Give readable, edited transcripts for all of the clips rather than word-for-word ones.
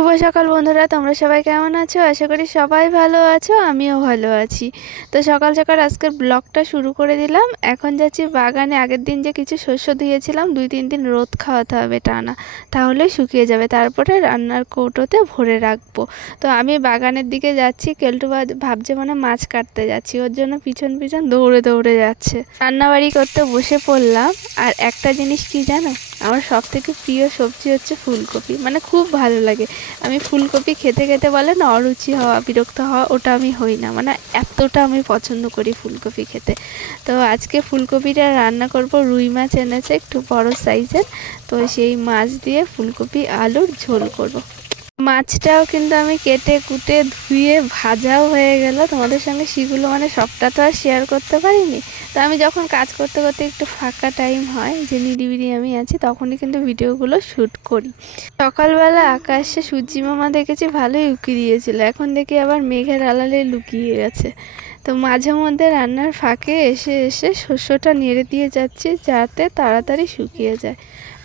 শুভ সকাল বন্ধুরা, তোমরা সবাই কেমন আছো? আশা করি সবাই ভালো আছো, আমিও ভালো আছি। তো সকাল সকাল আজকের ব্লগটা শুরু করে দিলাম। এখন যাচ্ছি বাগানে। আগের দিন যে কিছু শস্য দিয়েছিলাম, 2-3 দিন রোদ খাওয়াতে হবে টানা, তাহলে শুকিয়ে যাবে। তারপরে রান্নার কৌটোতে ভরে রাখবো। তো আমি বাগানের দিকে যাচ্ছি। কেলটু ভাবছে মানে মাছ কাটতে যাচ্ছি, ওর জন্য পিছন পিছন দৌড়ে দৌড়ে যাচ্ছে। রান্নাবাড়ি করতে বসে পড়লাম। আর একটা জিনিস কি জানো, আমার সব থেকে প্রিয় সবজি হচ্ছে ফুলকপি, মানে খুব ভালো লাগে। আমি ফুলকপি খেতে খেতে বলে না অরুচি হওয়া, বিরক্ত হওয়া, ওটা আমি হই না। মানে এতটা আমি পছন্দ করি ফুলকপি খেতে। তো আজকে ফুলকপিটা রান্না করব। রুই মাছ এনেছে একটু বড় সাইজের, তো সেই মাছ দিয়ে ফুলকপি আলুর ঝোল করব। মাছটাও কিন্তু আমি কেটে কুটে ধুয়ে ভাজাও হয়ে গেল। তোমাদের সঙ্গে সেগুলো মানে সবটা তো আর শেয়ার করতে পারিনি। তো আমি যখন কাজ করতে করতে একটু ফাঁকা টাইম হয়, যে নিরিবিলি আমি আছি, তখনই কিন্তু ভিডিওগুলো শ্যুট করি। সকালবেলা আকাশে সূর্যি মামা দেখেছি ভালোই উঁকি দিয়েছিল, এখন দেখি আবার মেঘের আড়ালে লুকিয়ে গেছে। তো মাঝে মধ্যে রান্নার ফাঁকে এসে এসে শস্যটা নেড়ে দিয়ে যাচ্ছি, যাতে তাড়াতাড়ি শুকিয়ে যায়।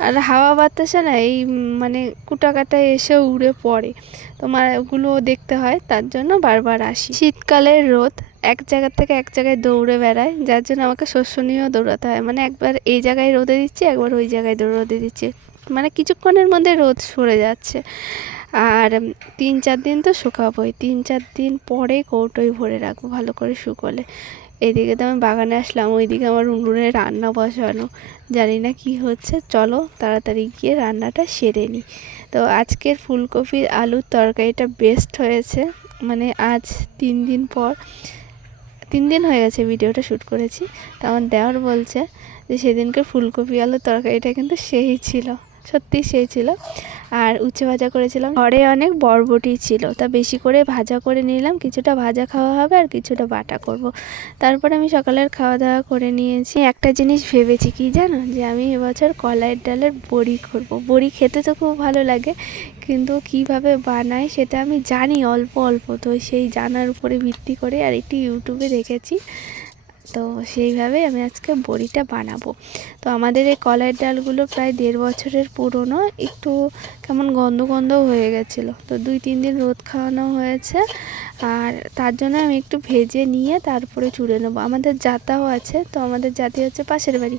আর হাওয়া বাতাসে না এই মানে কুটাকাটায় এসে উড়ে পড়ে, তোমার ওগুলো দেখতে হয়, তার জন্য বারবার আসি। শীতকালের রোদ এক জায়গা থেকে এক জায়গায় দৌড়ে বেড়ায়, যার জন্য আমাকে শস্য নিয়েও দৌড়াতে হয়। মানে একবার এই জায়গায় রোদে দিচ্ছি, একবার ওই জায়গায় রোদে দিচ্ছি, মানে কিছুক্ষণের মধ্যে রোদ সরে যাচ্ছে। আর 3-4 দিন তো শুকাবোই, 3-4 দিন পরে কৌটোয় ভরে রাখবো ভালো করে শুকোলে। এইদিকে তো আমি বাগানে আসলাম, ওইদিকে আমার উনুনে রান্না বসানো, জানি না কি হচ্ছে। চলো তাড়াতাড়ি গিয়ে রান্নাটা সেরে নিই। তো আজকের ফুলকপির আলুর তরকারিটা বেস্ট হয়েছে। মানে আজ 3 দিন পর, 3 দিন হয়ে গেছে ভিডিওটা শ্যুট করেছি। তো আমার দেওর বলছে যে সেদিনকে ফুলকপি আলুর তরকারিটা কিন্তু সেই ছিল, সত্যি সেই ছিল। আর উচ্ছে ভাজা করেছিলাম, ঘরে অনেক বরবটি ছিল, তা বেশি করে ভাজা করে নিলাম। কিছুটা ভাজা খাওয়া হবে আর কিছুটা বাটা করব। তারপরে আমি সকালের খাওয়া দাওয়া করে নিয়েছি। একটা জিনিস ভেবেছি কি জানো, যে আমি এবছর কলাইয়ের ডালের বড়ি করব। বড়ি খেতে তো খুব ভালো লাগে, কিন্তু কিভাবে বানায় সেটা আমি জানি অল্প অল্প। তো সেই জানার উপরে ভিত্তি করে আর একটি ইউটিউবে দেখেছি, তো সেইভাবে আমি আজকে বড়িটা বানাবো। তো আমাদের এই কলাইয়ের ডালগুলো প্রায় 1.5 বছরের পুরনো, একটু কেমন গন্ধ গন্ধও হয়ে গেছিলো। তো 2-3 দিন রোদ খাওয়ানো হয়েছে, আর তার জন্য আমি একটু ভেজে নিয়ে তারপরে চুড়ে নেবো। আমাদের জাতাও আছে, তো আমাদের জাতি হচ্ছে পাশের বাড়ি।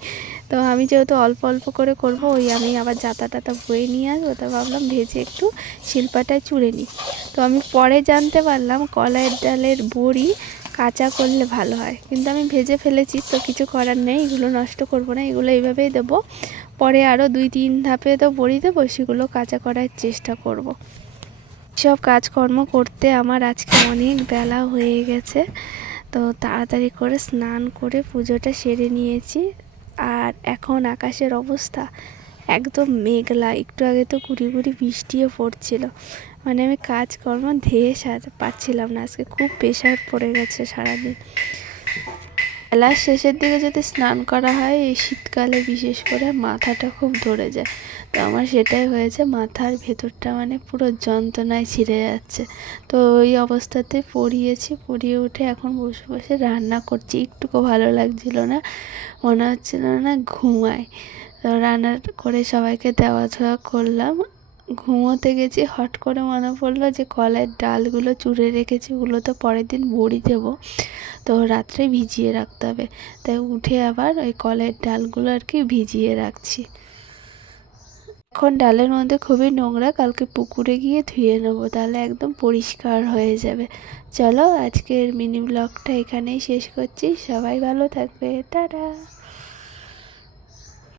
তো আমি যেহেতু অল্প অল্প করে করব, ওই আমি আবার জাতা টাতা বয়ে নিয়ে আসবো, তো ভাবলাম ভেজে একটু শিলপাটায় চুড়ে নিই। তো আমি পরে জানতে পারলাম কলাইয়ের ডালের বড়ি কাঁচা করলে ভালো হয়, কিন্তু আমি ভেজে ফেলেছি, তো কিছু করার নেই। এগুলো নষ্ট করব না, এগুলো এইভাবেই দেবো। পরে আরও 2-3 ধাপে তো বড়ি দেবো, সেগুলো কাঁচা করার চেষ্টা করব। সব কাজকর্ম করতে আমার আজকে অনেক বেলা হয়ে গেছে। তো তাড়াতাড়ি করে স্নান করে পুজোটা সেরে নিয়েছি। আর এখন আকাশের অবস্থা একদম মেঘলা, একটু আগে তো গুড়ি গুড়ি বৃষ্টিও পড়ছিল। মানে আমি কাজকর্ম ধেয়ে পাচ্ছিলাম না, আজকে খুব প্রেশার পড়ে গেছে সারাদিন। বেলার শেষের দিকে যদি স্নান করা হয়, এই শীতকালে বিশেষ করে মাথাটা খুব ধরে যায়। তো আমার সেটাই হয়েছে, মাথার ভেতরটা মানে পুরো যন্ত্রণায় ছিঁড়ে যাচ্ছে। তো ওই অবস্থাতে পড়িয়েছি, পড়িয়ে উঠে এখন বসে বসে রান্না করছি। একটুকু ভালো লাগছিল না, মনে হচ্ছিল না ঘুমাই। তো রান্না করে সবাইকে দেওয়া ধোয়া করলাম, ঘুমোতে গেছি। হট করে মনে পড়লো যে কলাইয়ের ডালগুলো চুড়ে রেখেছি, ওগুলো তো পরের দিন বড়ি দেবো, তো রাত্রে ভিজিয়ে রাখতে হবে। তাই উঠে আবার ওই কলাইয়ের ডালগুলো আর কি ভিজিয়ে রাখছি। এখন ডালের মধ্যে খুবই নোংরা, কালকে পুকুরে গিয়ে ধুয়ে নেবো, তাহলে একদম পরিষ্কার হয়ে যাবে। চলো আজকের মিনি ব্লগটা এখানেই শেষ করছি। সবাই ভালো থাকবে, টাটা।